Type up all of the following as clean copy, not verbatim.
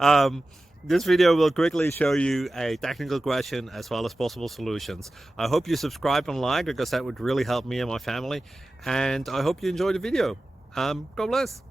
um, this video will quickly show you a technical question as well as possible solutions. I hope you subscribe and like, because that would really help me and my family. And I hope you enjoy the video. God bless.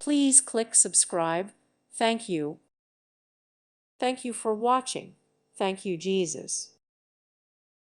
Please click subscribe. Thank you. Thank you for watching. Thank you, Jesus.